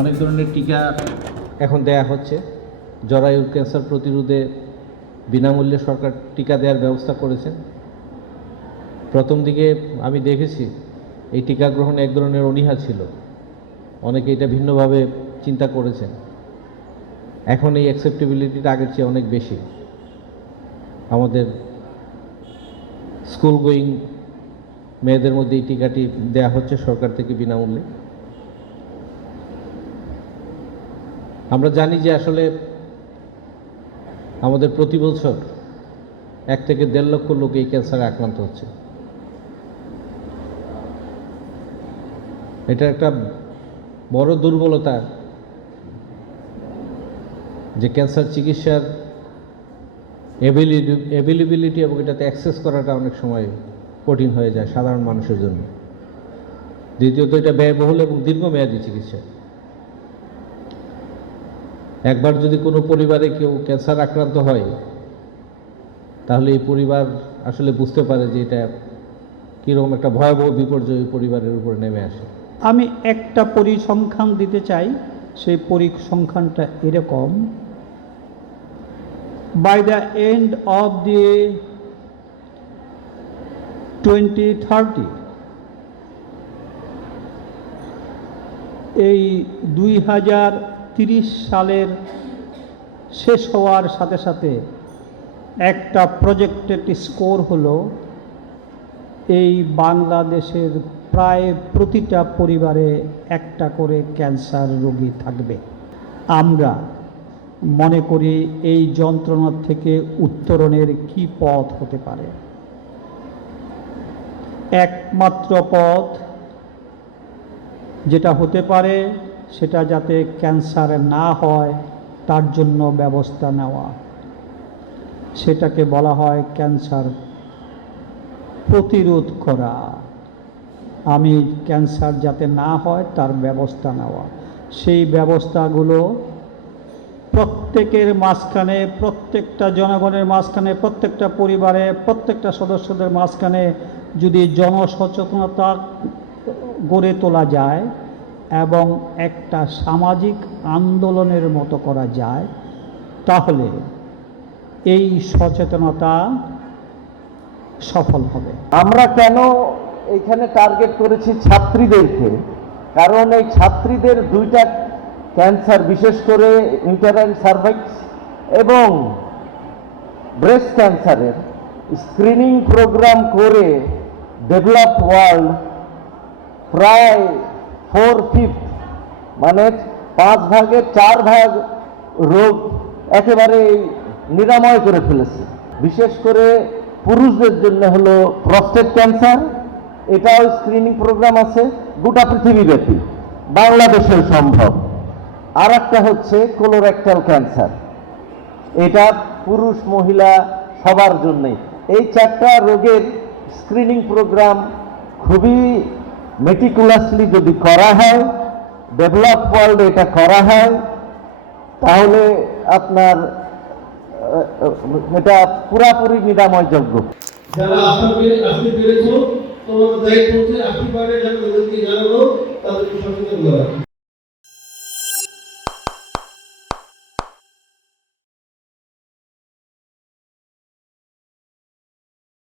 অনেক ধরনের টিকা এখন দেয়া হচ্ছে। জরায়ুর ক্যান্সার প্রতিরোধে বিনামূল্যে সরকার টিকা দেওয়ার ব্যবস্থা করেছেন প্রথম দিকে আমি দেখেছি, এই টিকা গ্রহণ এক ধরনের অনীহা ছিল। অনেকে এটা ভিন্নভাবে চিন্তা করেছেন। এখন এই অ্যাকসেপ্টেবিলিটিটা আগের চেয়ে অনেক বেশি। আমাদের স্কুল গোয়িং মেয়েদের মধ্যে এই টিকাটি দেয়া হচ্ছে সরকার থেকে বিনামূল্যে। আমরা জানি যে আসলে আমাদের প্রতি বছর এক থেকে দেড় লক্ষ লোক এই ক্যান্সারে আক্রান্ত হচ্ছে। এটা একটা বড় দুর্বলতা যে ক্যান্সার চিকিৎসার অ্যাভেলেবিলিটি এবং এটাতে অ্যাক্সেস করাটা অনেক সময় কঠিন হয়ে যায় সাধারণ মানুষের জন্য। দ্বিতীয়ত এটা ব্যয়বহুল এবং দীর্ঘমেয়াদী চিকিৎসা। একবার যদি কোনো পরিবারে কেউ ক্যান্সার আক্রান্ত হয়, তাহলে এই পরিবার আসলে বুঝতে পারে যে এটা কীরকম একটা ভয়াবহ বিপর্যয় পরিবারের উপর নেমে আসে। আমি একটা পরিসংখ্যান দিতে চাই, সেই পরিসংখ্যানটা এরকম। By the end of the twenty thirty এই দুই হাজার সালের শেষ হওয়ার সাথে সাথে একটা প্রজেক্টেড স্কোর হলো, এই বাংলাদেশের প্রায় প্রতিটা পরিবারে একটা করে ক্যান্সার রোগী থাকবে। আমরা মনে করি এই যন্ত্রণা থেকে উত্তরণের কি পথ হতে পারে? একমাত্র পথ যেটা হতে পারে সেটা যাতে ক্যান্সার না হয়, তার জন্য ব্যবস্থা নেওয়া। সেটাকে বলা হয় ক্যান্সার প্রতিরোধ করা। আমি ক্যান্সার যাতে না হয়, তার ব্যবস্থা নেওয়া। সেই ব্যবস্থাগুলো প্রত্যেকের মাঝখানে, প্রত্যেকটা জনগণের মাঝখানে, প্রত্যেকটা পরিবারে, প্রত্যেকটা সদস্যদের মাঝখানে যদি জনসচেতনতা গড়ে তোলা যায় এবং একটা সামাজিক আন্দোলনের মতো করা যায়, তাহলে এই সচেতনতা সফল হবে। আমরা কেন এখানে টার্গেট করেছি ছাত্রীদেরকে? কারণ এই ছাত্রীদের দুইটা ক্যান্সার বিশেষ করে ইন্টারাইন সার্ভাইক্স এবং ব্রেস্ট ক্যান্সারের স্ক্রিনিং প্রোগ্রাম করে ডেভেলপ ওয়ার্ল্ড প্রায় ফোর ফিফথ মানে পাঁচ ভাগের চার ভাগ রোগ একেবারে নিরাময় করে ফেলেছে। বিশেষ করে পুরুষদের জন্য হলো প্রস্টেট ক্যান্সার এটাও স্ক্রিনিং প্রোগ্রাম আছে, গোটা পৃথিবীব্যাপী বাংলাদেশের সম্ভব। আর একটা হচ্ছে কোলোরেক্টাল ক্যান্সার এটা পুরুষ মহিলা সবার জন্যই। এই চারটা রোগের স্ক্রিনিং প্রোগ্রাম খুবই মেটিকুলাসলি যদি করা হয় ডেভেলপ ওয়ার্ল্ড এটা করা হয়, তাহলে আপনার, এটা পুরাপুরি নিরাময়যোগ্য। যারা পেরেছ তোমার দায়িত্ব হচ্ছে পারে জানানো, তাদেরকে সচেতন করা।